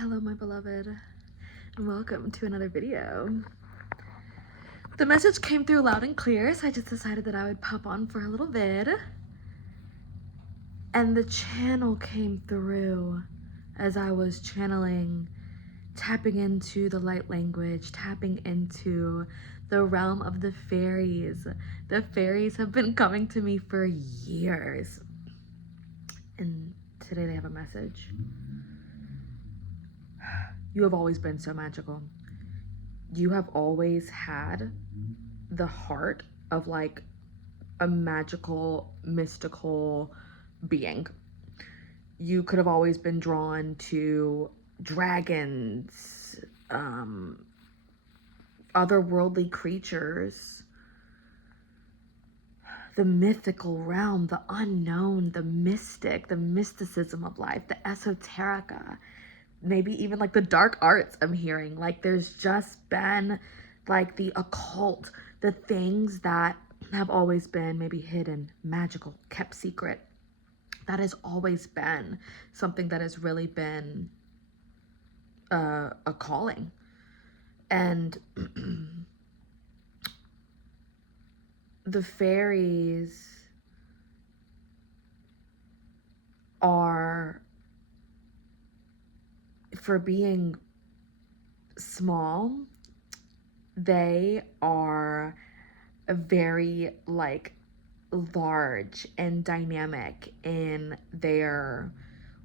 Hello my beloved, and welcome to another video. The message came through loud and clear, so I just decided that I would pop on for a little vid. And the channel came through as I was channeling, tapping into the light language, tapping into the realm of the fairies. The fairies have been coming to me for years. And today they have a message. You have always been so magical. You have always had the heart of like a magical, mystical being. You could have always been drawn to dragons, otherworldly creatures, the mythical realm, the unknown, the mystic, the mysticism of life, the esoterica, maybe even like the dark arts. I'm hearing like there's just been like the occult, the things that have always been maybe hidden, magical, kept secret. That has always been something that has really been a calling. And the fairies are, for being small, they are very like large and dynamic in their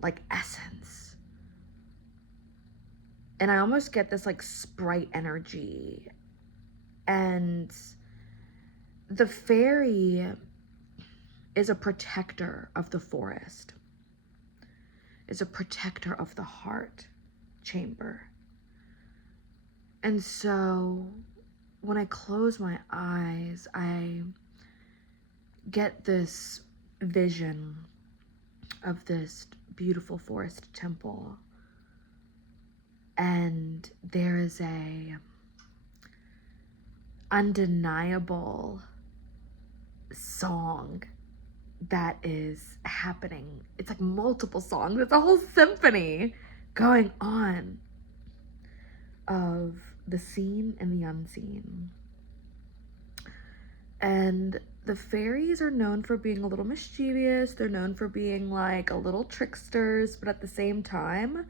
like essence. And I almost get this like sprite energy. And the fairy is a protector of the forest, is a protector of the heart chamber. And so when I close my eyes, I get this vision of this beautiful forest temple. And there is a undeniable song that is happening. It's like multiple songs. It's a whole symphony going on of the seen and the unseen. And the fairies are known for being a little mischievous. They're known for being like a little tricksters, but at the same time,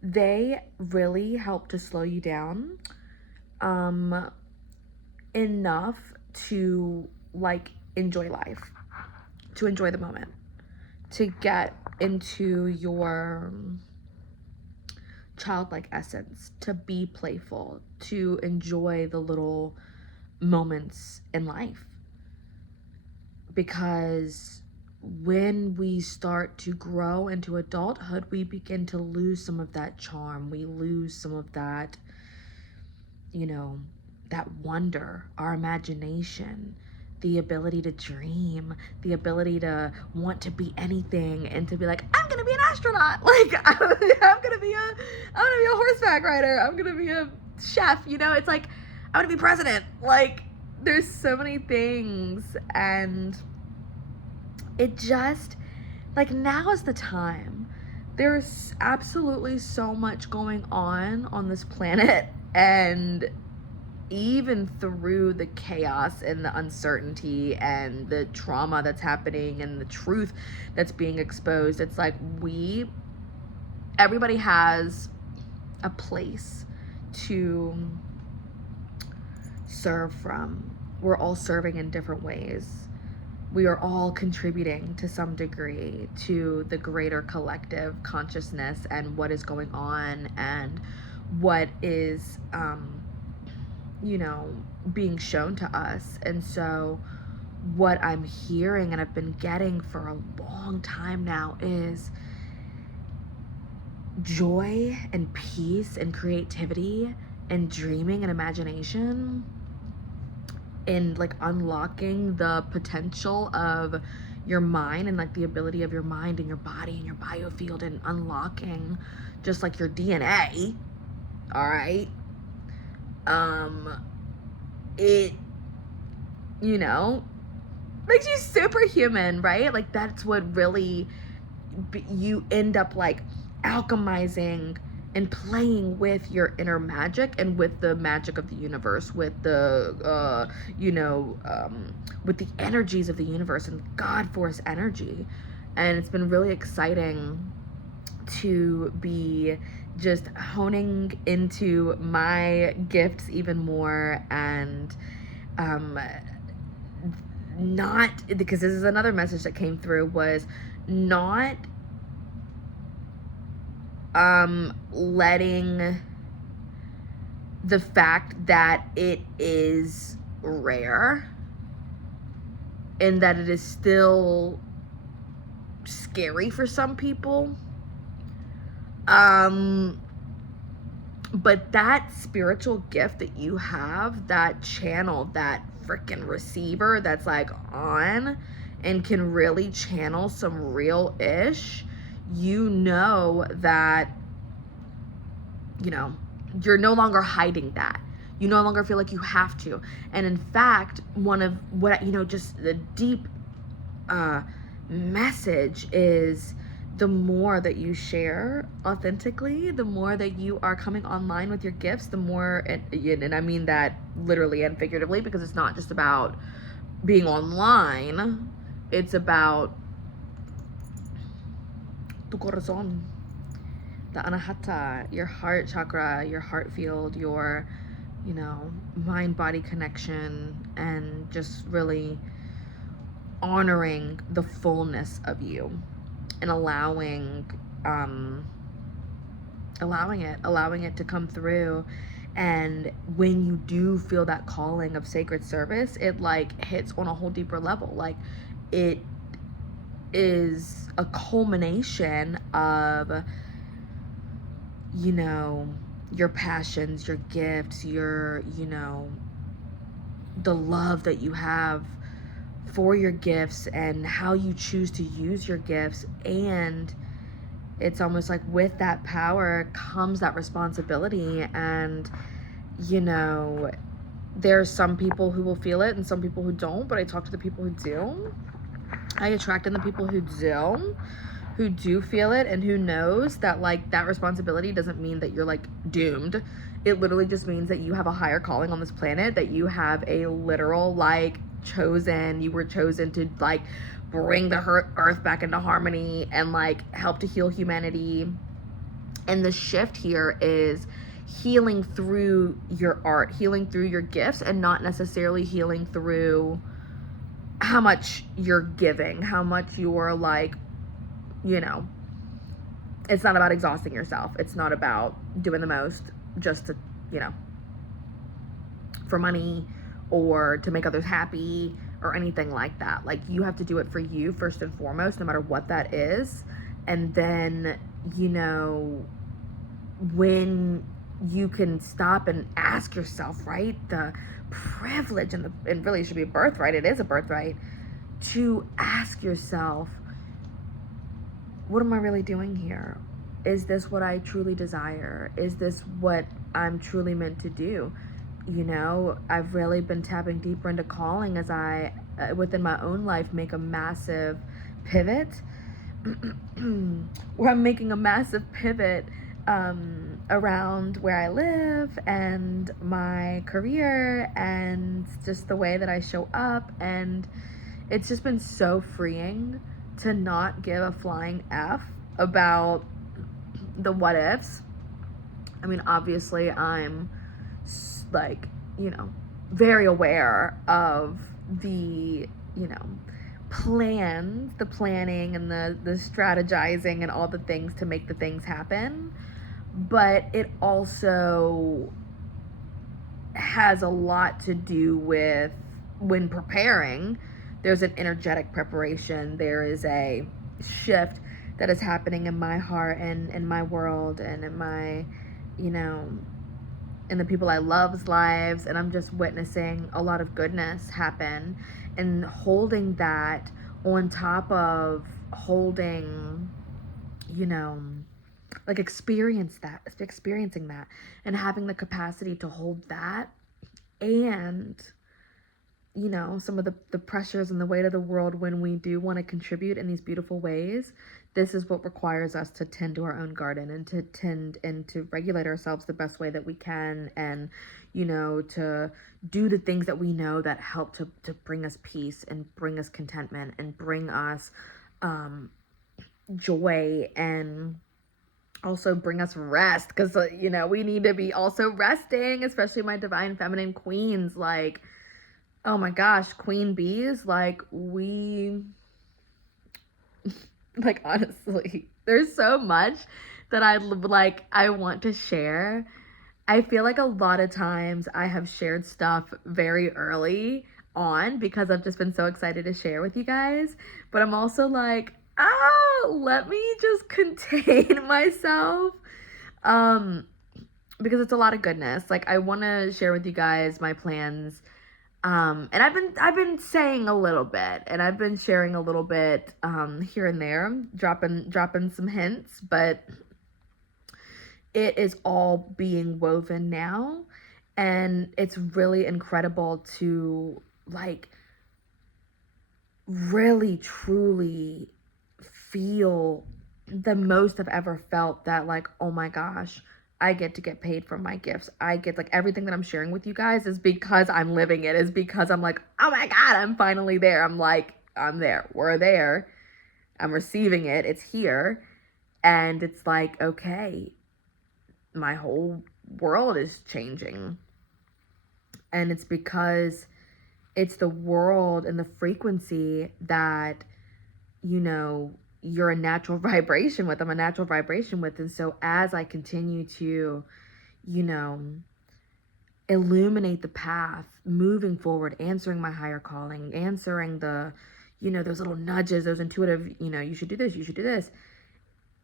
they really help to slow you down enough to like enjoy life, to enjoy the moment, to get into your childlike essence, to be playful, to enjoy the little moments in life. Because when we start to grow into adulthood, we begin to lose some of that charm. We lose some of that, you know, that wonder, our imagination, the ability to dream, the ability to want to be anything and to be like, I'm gonna be an astronaut. Like I'm gonna be a horseback rider. I'm gonna be a chef. You know, it's like I'm gonna be president. Like there's so many things, and it just like now is the time. There's absolutely so much going on this planet, and even through the chaos and the uncertainty and the trauma that's happening and the truth that's being exposed, it's like everybody has a place to serve from. We're all serving in different ways. We are all contributing to some degree to the greater collective consciousness and what is going on and what is being shown to us. And so what I'm hearing and I've been getting for a long time now is joy and peace and creativity and dreaming and imagination, and like unlocking the potential of your mind and like the ability of your mind and your body and your biofield, and unlocking just like your DNA. All right. It, makes you superhuman, right? Like that's what really you end up like alchemizing and playing with your inner magic and with the magic of the universe, with the with the energies of the universe and God force energy. And it's been really exciting to be just honing into my gifts even more, and not, because this is another message that came through, was not letting the fact that it is rare and that it is still scary for some people, but that spiritual gift that you have, that channel, that freaking receiver that's like on and can really channel some real ish, you know that, you know, you're no longer hiding that. You no longer feel like you have to. And in fact, one of what, just the deep message is, the more that you share authentically, the more that you are coming online with your gifts, the more, and I mean that literally and figuratively, because it's not just about being online, it's about tu corazón, the anahata, your heart chakra, your heart field, your, mind-body connection, and just really honoring the fullness of you and allowing it to come through. And when you do feel that calling of sacred service, it like hits on a whole deeper level. Like, it is a culmination of, your passions, your gifts, your, the love that you have for your gifts and how you choose to use your gifts. And it's almost like with that power comes that responsibility. And, there's some people who will feel it and some people who don't, but I talk to the people who do. I attract in the people who do feel it, and who knows that, like, that responsibility doesn't mean that you're like doomed. It literally just means that you have a higher calling on this planet, that you have a literal, like, you were chosen to, like, bring the earth back into harmony and, like, help to heal humanity. And the shift here is healing through your art, healing through your gifts, and not necessarily healing through how much you're giving, how much you're, like, it's not about exhausting yourself. It's not about doing the most just to, for money or to make others happy or anything like that. Like, you have to do it for you first and foremost, no matter what that is. And then, when you can stop and ask yourself, right, the privilege, and really it should be a birthright, it is a birthright, to ask yourself, what am I really doing here? Is this what I truly desire? Is this what I'm truly meant to do? I've really been tapping deeper into calling as I, within my own life, make a massive pivot where I'm making a massive pivot around where I live and my career and just the way that I show up. And it's just been so freeing to not give a flying F about the what ifs. I mean, obviously I'm like, very aware of the, the planning and the strategizing and all the things to make the things happen. But it also has a lot to do with, when preparing, there's an energetic preparation. There is a shift that is happening in my heart and in my world and in my, in the people I love's lives. And I'm just witnessing a lot of goodness happen, and holding that on top of holding, like experiencing that and having the capacity to hold that, and some of the pressures and the weight of the world when we do want to contribute in these beautiful ways, this is what requires us to tend to our own garden and to tend and to regulate ourselves the best way that we can, and to do the things that we know that help to bring us peace and bring us contentment and bring us joy, and also bring us rest, because we need to be also resting, especially my divine feminine queens. Like, oh my gosh, queen bees, like we like, honestly, there's so much that I want to share. I feel like a lot of times I have shared stuff very early on because I've just been so excited to share with you guys. But I'm also like, let me just contain myself. Because it's a lot of goodness. Like, I want to share with you guys my plans. And I've been saying a little bit, and I've been sharing a little bit here and there, dropping some hints, but it is all being woven now, and it's really incredible to like really truly feel the most I've ever felt, that like, oh my gosh, I get to get paid for my gifts. I get, like, everything that I'm sharing with you guys is because I'm living it, is because I'm like, oh my God, I'm finally there. I'm like, I'm there. We're there. I'm receiving it. It's here. And it's like, okay, my whole world is changing. And it's because it's the world and the frequency that, you're a natural vibration with. I'm a natural vibration with. And so as I continue to, illuminate the path, moving forward, answering my higher calling, answering the, those little nudges, those intuitive, you should do this, you should do this,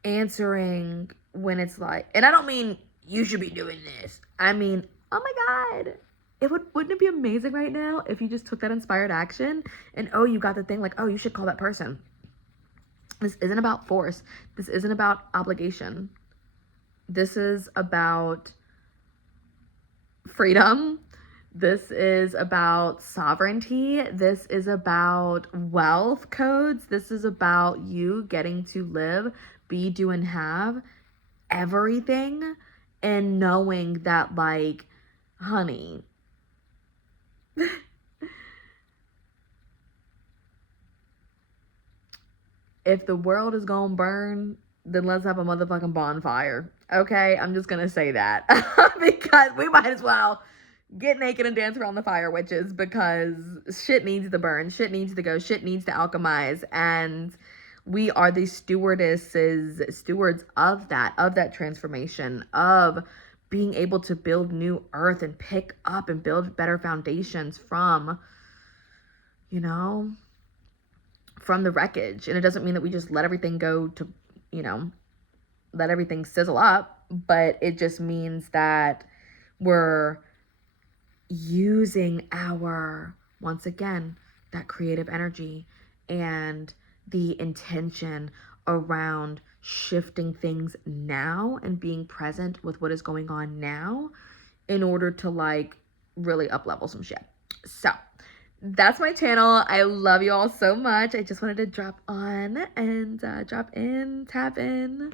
answering when it's like, and I don't mean you should be doing this. I mean, oh my God, wouldn't it be amazing right now if you just took that inspired action and, you got the thing, like, you should call that person. This isn't about force. This isn't about obligation. This is about freedom. This is about sovereignty. This is about wealth codes. This is about you getting to live, be, do, and have everything, and knowing that, like, honey, if the world is gonna burn, then let's have a motherfucking bonfire. Okay? I'm just gonna say that. Because we might as well get naked and dance around the fire, witches, because shit needs to burn. Shit needs to go. Shit needs to alchemize. And we are the stewards of that transformation, of being able to build new earth and pick up and build better foundations from, from the wreckage. And it doesn't mean that we just let everything go to, let everything sizzle up, but it just means that we're using our, once again, that creative energy and the intention around shifting things now and being present with what is going on now in order to, like, really up level some shit. So that's my channel. I love you all so much. I just wanted to drop on and drop in, tap in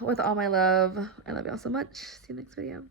with all my love. I love y'all so much. See you next video.